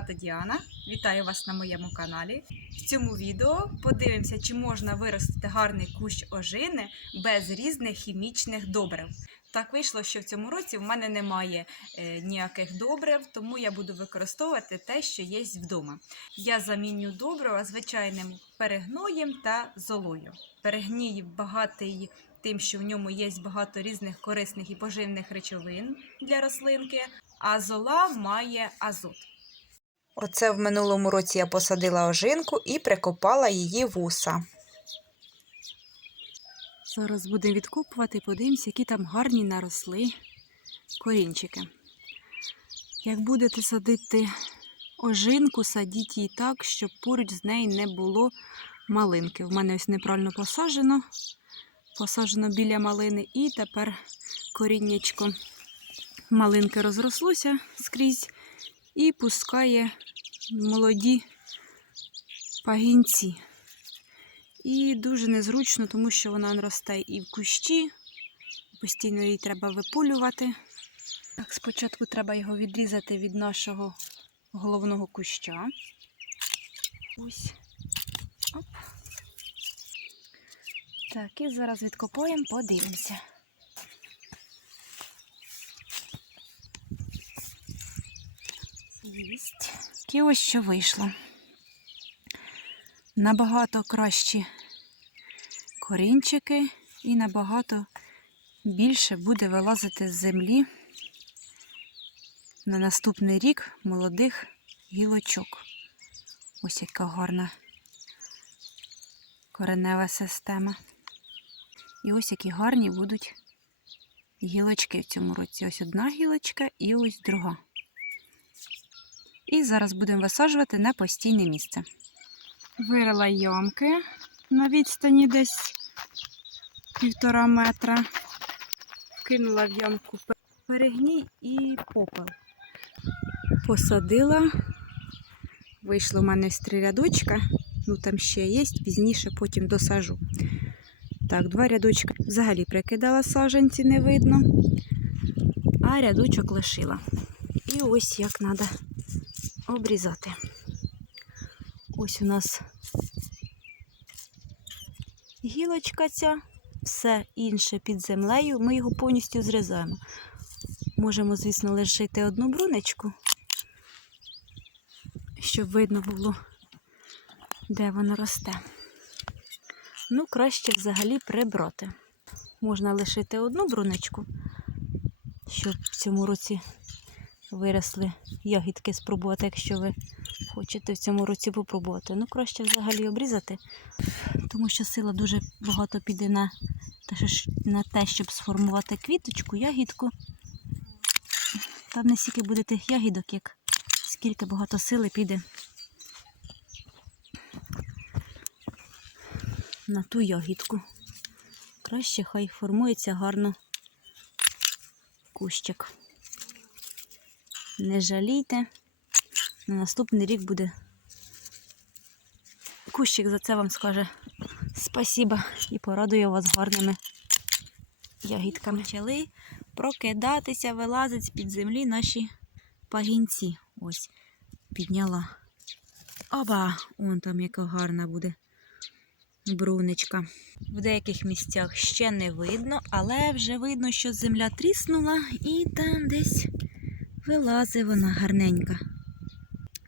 звати Діана. Вітаю вас на моєму каналі. В цьому відео подивимося, чи можна виростити гарний кущ ожини без різних хімічних добрив. Так вийшло, що в цьому році в мене немає е, ніяких добрив, тому я буду використовувати те, що є вдома. Я заміню добрива звичайним перегноєм та золою. Перегній багатий тим, що в ньому є багато різних корисних і поживних речовин для рослинки, а зола має азот. Оце в минулому році я посадила ожинку і прикопала її вуса. Зараз будемо відкопувати подивимося, які там гарні наросли корінчики. Як будете садити ожинку, садіть її так, щоб поруч з нею не було малинки. В мене ось неправильно посаджено. Посаджено біля малини, і тепер коріннячко малинки розрослося скрізь і пускає молоді пагінці. І дуже незручно, тому що вона росте і в кущі, постійно її треба виполювати. Так, спочатку треба його відрізати від нашого головного куща. Ось. Оп. Так, і зараз відкопаємо, подивимося. І ось що вийшло. Набагато кращі корінчики і набагато більше буде вилазити з землі на наступний рік молодих гілочок. Ось яка гарна коренева система. І ось які гарні будуть гілочки в цьому році. Ось одна гілочка і ось друга. І зараз будемо висаджувати на постійне місце. Вирила ямки на відстані десь півтора метра. Кинула в ямку перегній і попел. Посадила. Вийшло в мене ось три рядочка. Ну там ще є, пізніше потім досажу. Так, два рядочка взагалі прикидала саженці, не видно. А рядочок лишила. І ось як треба обрізати. Ось у нас гілочка ця, все інше під землею. Ми його повністю зрізаємо. Можемо, звісно, лишити одну брунечку, щоб видно було, де воно росте. Ну, краще взагалі прибрати. Можна лишити одну брунечку, щоб в цьому році виросли ягідки спробувати, якщо ви хочете в цьому році попробувати. Ну, краще взагалі обрізати, тому що сила дуже багато піде на на те, щоб сформувати квіточку, ягідку. Там не стільки буде тих ягідок, як скільки багато сили піде на ту ягідку. Краще хай формується гарно кущик. Не жалійте. На наступний рік буде. Кущик за це вам скаже спасіба і порадує вас гарними ягідками. Почали прокидатися, вилазить з-під землі наші пагінці. Ось, підняла. Оба! Вон там яка гарна буде брунечка. В деяких місцях ще не видно, але вже видно, що земля тріснула і там десь вилазить вона гарненька.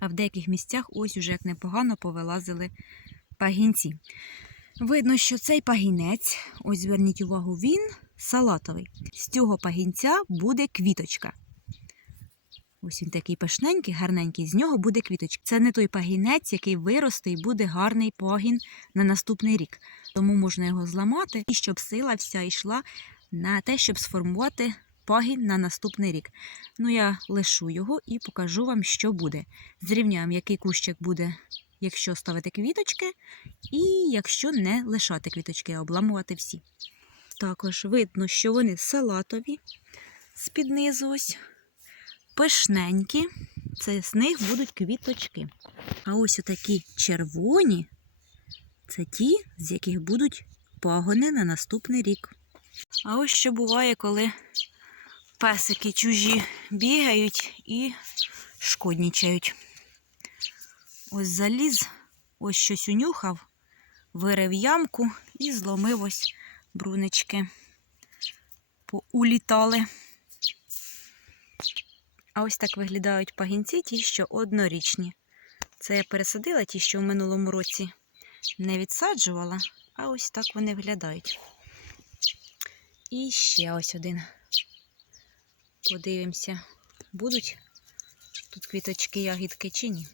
А в деяких місцях ось уже як непогано повилазили пагінці. Видно, що цей пагінець, ось зверніть увагу, він салатовий. З цього пагінця буде квіточка. Ось він такий пишненький, гарненький, з нього буде квіточка. Це не той пагінець, який виросте і буде гарний пагін на наступний рік. Тому можна його зламати, і щоб сила вся йшла на те, щоб сформувати пагін на наступний рік. Ну, я лишу його і покажу вам, що буде. Зрівняємо, який кущик буде, якщо ставити квіточки, і якщо не лишати квіточки, а обламувати всі. Також видно, що вони салатові з-під низу ось, пишненькі. Це з них будуть квіточки. А ось отакі червоні це ті, з яких будуть пагони на наступний рік. А ось що буває, коли песики чужі бігають і шкоднічають. ось заліз, ось щось унюхав, вирив ямку і зломив ось брунички. Поулітали. А ось так виглядають пагінці, ті, що однорічні. Це я пересадила ті, що в минулому році не відсаджувала, а ось так вони виглядають. І ще ось один. Подивимося, будуть тут квіточки, ягідки чи ні.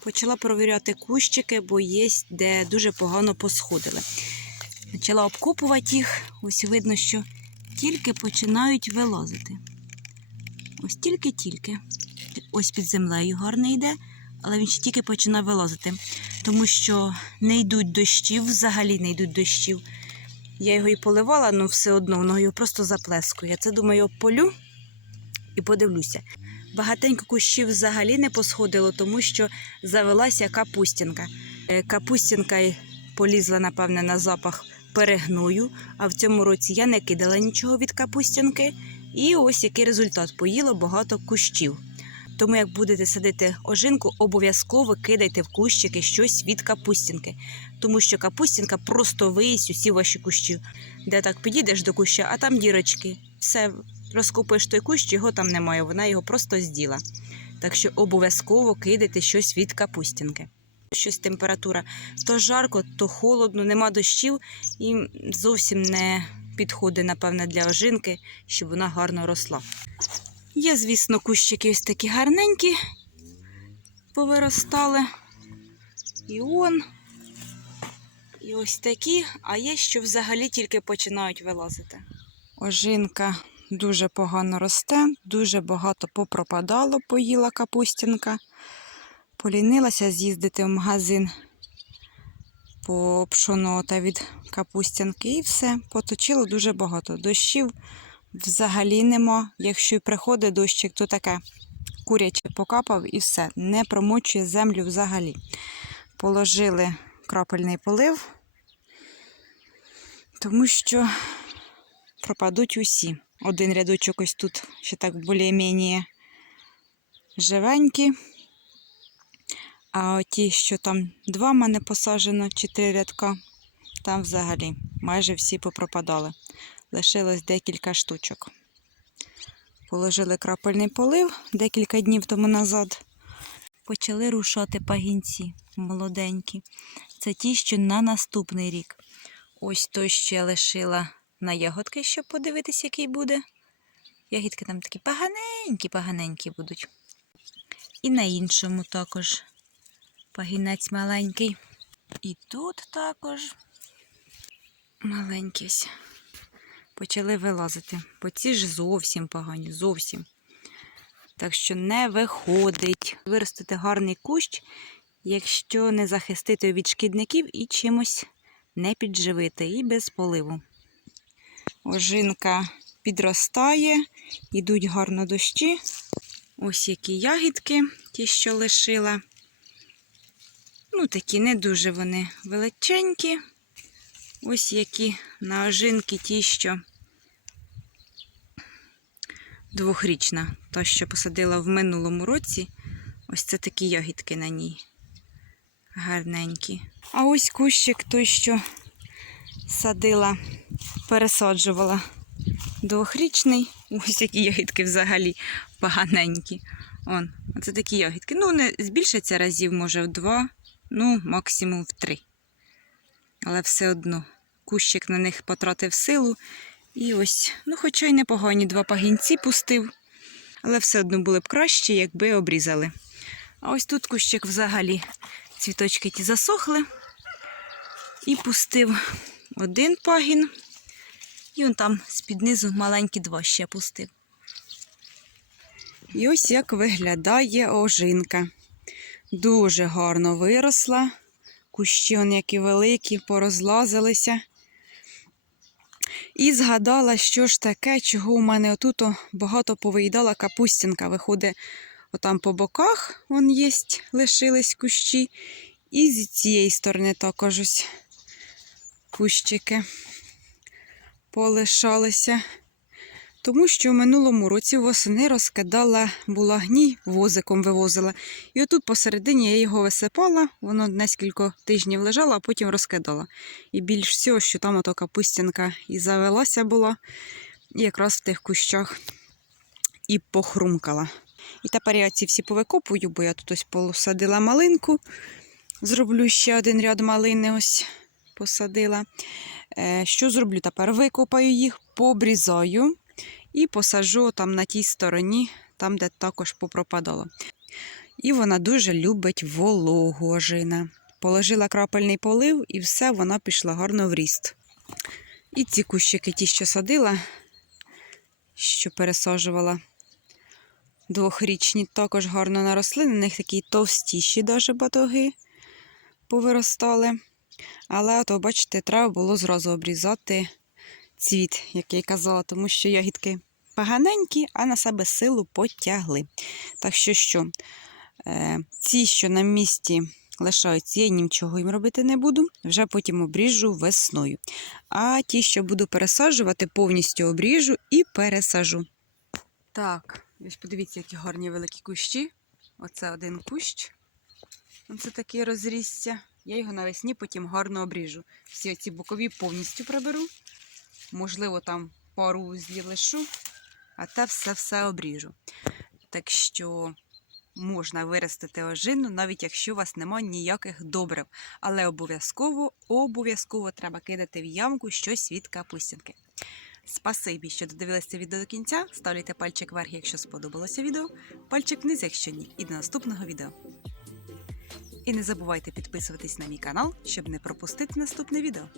Почала провіряти кущики, бо є де дуже погано посходили. Почала обкопувати їх, ось видно, що тільки починають вилазити. Ось тільки-тільки. Ось під землею гарно йде, але він ще тільки починає вилазити, тому що не йдуть дощів, взагалі не йдуть дощів. Я його і поливала, але все одно воно його просто заплескує. Це думаю, полю і подивлюся. Багатенько кущів взагалі не посходило, тому що завелася капустінка. Е, Капустінка полізла, напевне, на запах перегною, а в цьому році я не кидала нічого від капустянки. І ось який результат поїло багато кущів. Тому, як будете садити ожинку, обов'язково кидайте в кущики щось від капустінки, тому що капустінка просто виїсть усі ваші кущі. Де так підійдеш до куща, а там дірочки. Все, розкопуєш той кущ, його там немає, вона його просто зділа. Так що обов'язково кидайте щось від капустінки. Щось температура то жарко, то холодно, нема дощів і зовсім не підходить, напевне, для ожинки, щоб вона гарно росла. Є, звісно, кущики ось такі гарненькі, повиростали. І он, і ось такі, а є, що взагалі тільки починають вилазити. Ожинка дуже погано росте, дуже багато попропадало, поїла капустінка. Полінилася з'їздити в магазин по пшоно та від капустянки і все. Поточило дуже багато. Дощів взагалі нема. Якщо й приходить дощик, то таке куряче покапав і все. Не промочує землю взагалі. Положили крапельний полив, тому що пропадуть усі. Один рядочок ось тут ще так більш-менш живенькі. А ті, що там два в мене посаджено, чи три рядка, там взагалі майже всі попропадали. Лишилось декілька штучок. Положили крапельний полив декілька днів тому назад. Почали рушати пагінці молоденькі. Це ті, що на наступний рік. Ось той ще лишила на ягодки, щоб подивитися, який буде. Ягідки там такі поганенькі-поганенькі будуть. І на іншому також пагінець маленький. І тут також маленький. Почали вилазити, бо ці ж зовсім погані, зовсім. Так що не виходить виростити гарний кущ, якщо не захистити від шкідників і чимось не підживити, і без поливу. Ожинка підростає, йдуть гарно дощі. Ось які ягідки, ті, що лишила. Ну, такі не дуже вони величенькі. Ось які наожинки ті, що двохрічна, та, що посадила в минулому році. Ось це такі ягідки на ній. Гарненькі. А ось кущик той, що садила, пересаджувала. Двохрічний. Ось які ягідки взагалі поганенькі. Он, оце такі ягідки. Ну, не збільшаться разів, може, в два, ну, максимум в три. Але все одно кущик на них потратив силу. І ось, ну, хоча й непогані два пагінці пустив, але все одно були б краще, якби обрізали. А ось тут кущик взагалі цвіточки ті засохли. І пустив один пагін. І он там з-під низу маленькі два ще пустив. І ось як виглядає ожинка. Дуже гарно виросла. Кущі, он які великі, порозлазилися. І згадала, що ж таке, чого у мене отут багато повиїдала капустінка. Виходить, отам по боках вон є, лишились кущі. І з цієї сторони також ось кущики полишалися. Тому що в минулому році восени розкидала була гній, возиком вивозила. І отут посередині я його висипала, воно нескільки тижнів лежало, а потім розкидала. І більш всього, що там ото капустянка і завелася була, і якраз в тих кущах і похрумкала. І тепер я ці всі повикопую, бо я тут ось посадила малинку. Зроблю ще один ряд малини, ось посадила. Е, Що зроблю тепер? Викопаю їх, пообрізаю і посаджу там на тій стороні, там, де також попропадало. І вона дуже любить вологу ожина. Положила крапельний полив і все, вона пішла гарно в ріст. І ці кущики, ті, що садила, що пересаджувала, двохрічні, також гарно наросли. На них такі товстіші даже батоги повиростали. Але то, бачите, треба було зразу обрізати цвіт, як я й казала, тому що ягідки поганенькі, а на себе силу потягли. Так що що, е, ці, що на місці лишаються, я нічого їм робити не буду, вже потім обріжу весною. А ті, що буду пересаджувати, повністю обріжу і пересажу. Так, ось подивіться, які гарні великі кущі. Оце один кущ. Оце такий розрісся. Я його навесні потім гарно обріжу. Всі ці бокові повністю приберу. Можливо, там пару узлів а те все-все обріжу. Так що можна виростити ожину, навіть якщо у вас немає ніяких добрив. Але обов'язково, обов'язково треба кидати в ямку щось від капустянки. Спасибі, що додивилися відео до кінця. Ставляйте пальчик вверх, якщо сподобалося відео, пальчик вниз, якщо ні. І до наступного відео. І не забувайте підписуватись на мій канал, щоб не пропустити наступне відео.